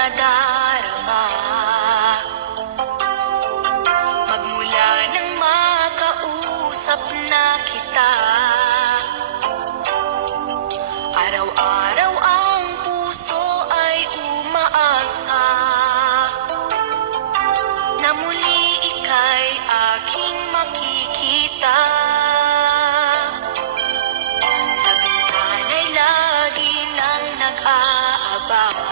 nadarama. Magmula nang makausap na kita, araw-araw ang puso ay umaasa na muli ika'y aking makikita. Sa bintana'y lagi nang nag-aabang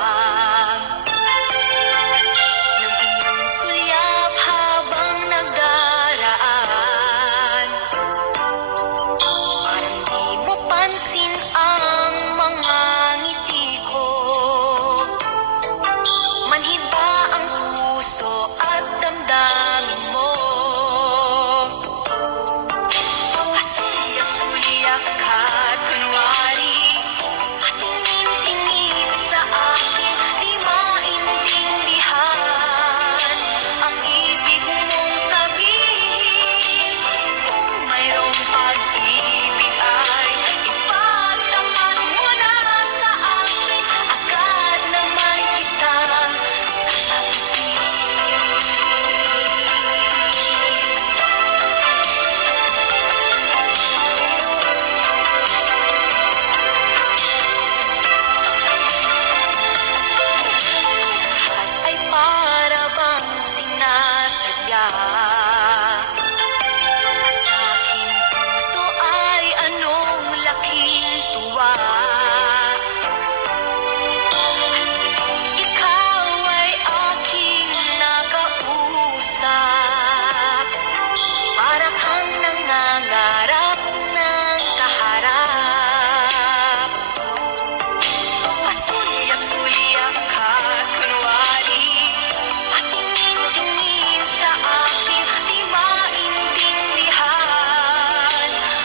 ng iyong sulyap habang nagdaraan. Parang di mo pansin ang mga ngiti ko. Manhid ba ang puso at damdamin mo? Pasuliak-suliak ka't kunwari patingin-tingin sa akin, di maintindihan ang ibig mong sabihin. Kung mayroong pag-ibig ay ipagtapat mo na sa akin, agad naman kitang sasagutin. Lahat ay para bang sinasadya. Sa aking puso ay anong laking tuwa. Ikaw ay aking nakausap, para kang nangangarap ng kaharap. Pasulyap-sulyap ka't kunwari patingin-tingin sa akin, di maintindihan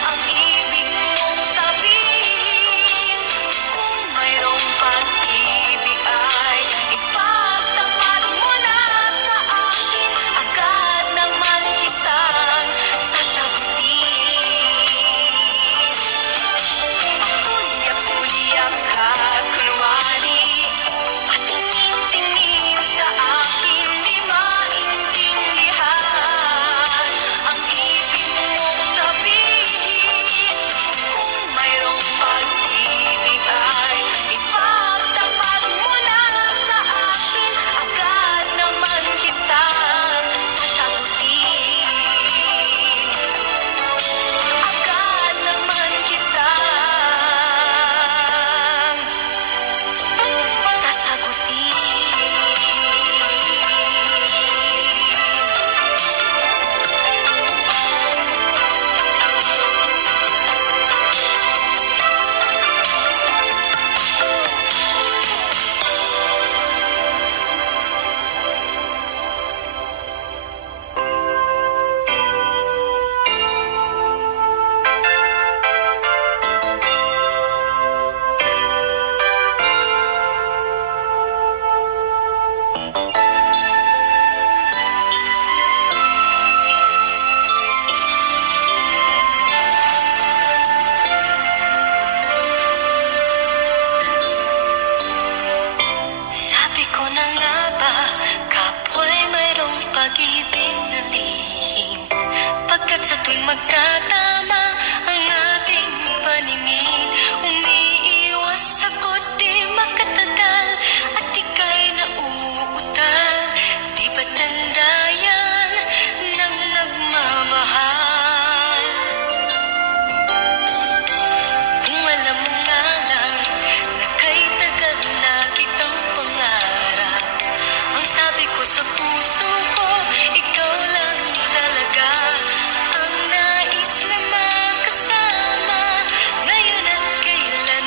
ang ibig mong sabihin. Kung mayroong pag-ibig ay ipagtapat mo na sa akin, agad naman kitang sasagutin. Pasulyap-sulyap ka't kunwari patingin-tingin sa akin, di maintindihan ang ibig mong sabihin. Kung mayroong pag-ibig ay ipagtapat mo na sa akin, agad naman kitang sasagutin. Agad naman kitang sasagutin. Sabi ko na nga ba, kapwa'y mayroong pag-ibig na lihim, pagkat sa tuwing magkatama ang ating paningin, umiiwas ako't di makatagal at ika'y nauutal. Di ba't tanda yan ng nagmamahal? Kung alam mo nga lang na kay tagal na kitang pangarap, ang sabi ko sa puso ko, ikaw lang talaga ang nais na makasama, ngayon at kailan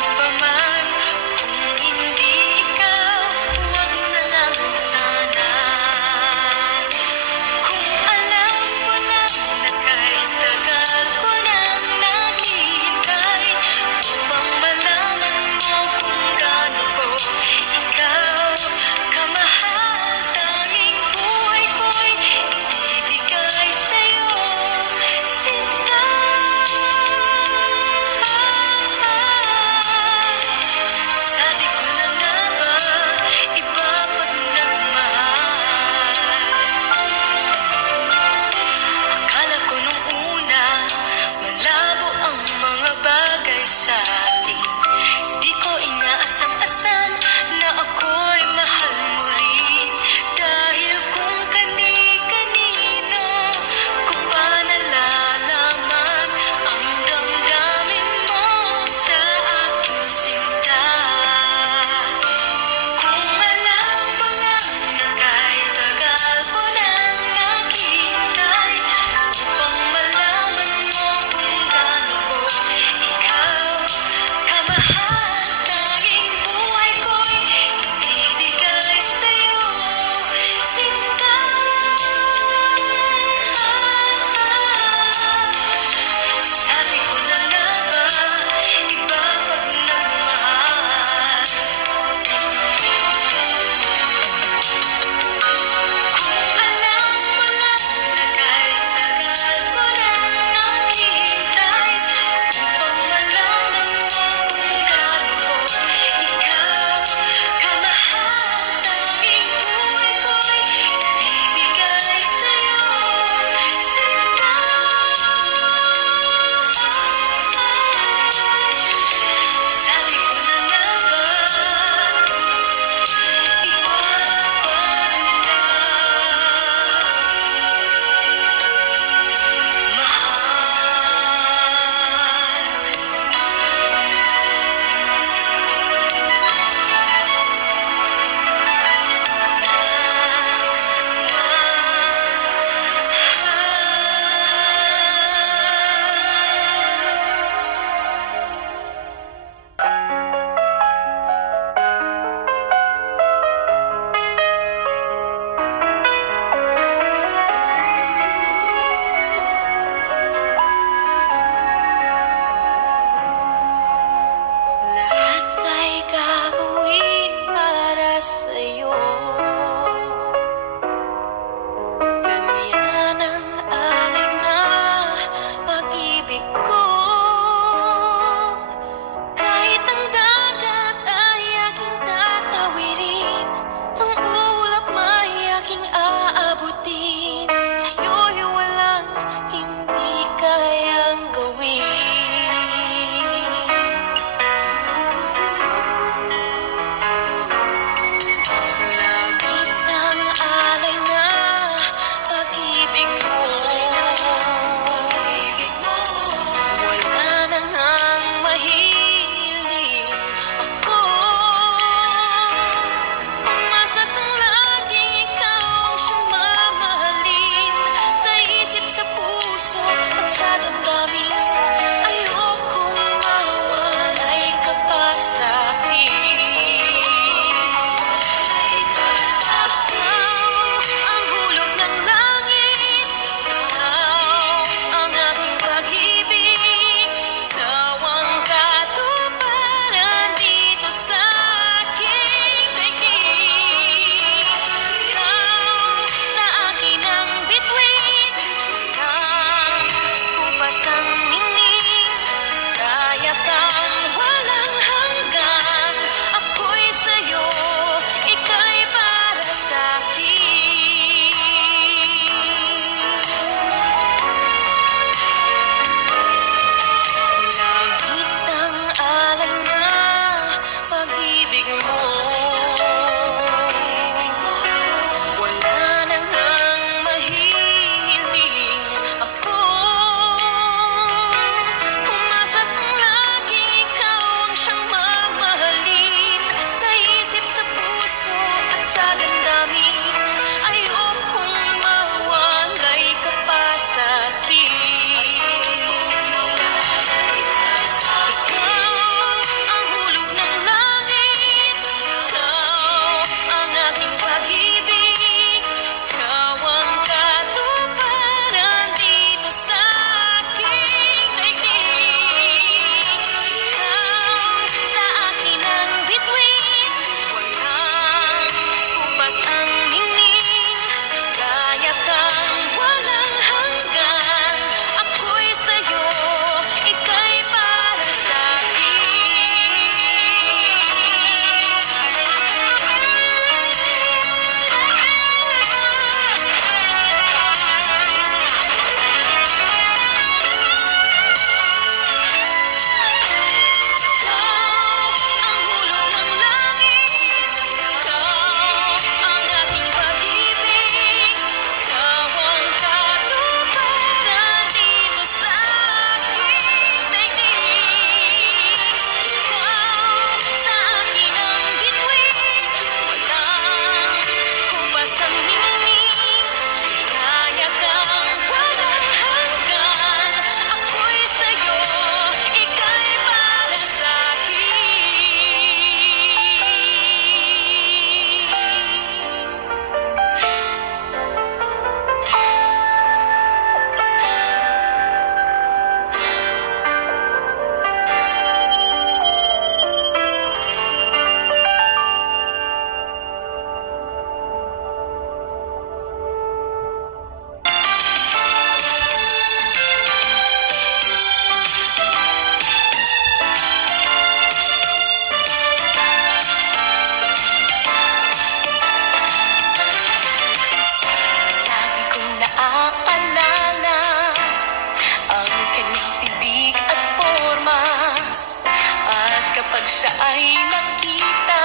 kapag siya ay nakita,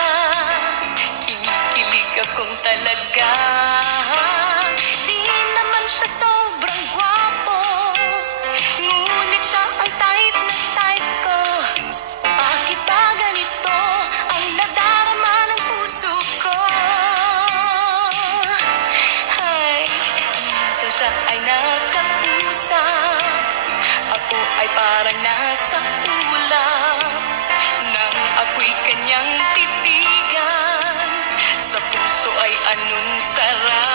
kinikilig akong talaga. Di naman siya sobrang gwapo, ngunit siya ang type na type ko. Bakit ba ganito ang nadarama ng puso ko? Ay, minsan siya ay nakausap, ako ay parang nasa ulap. Nang ako'y kanyang titigan, sa puso ay anong sarap.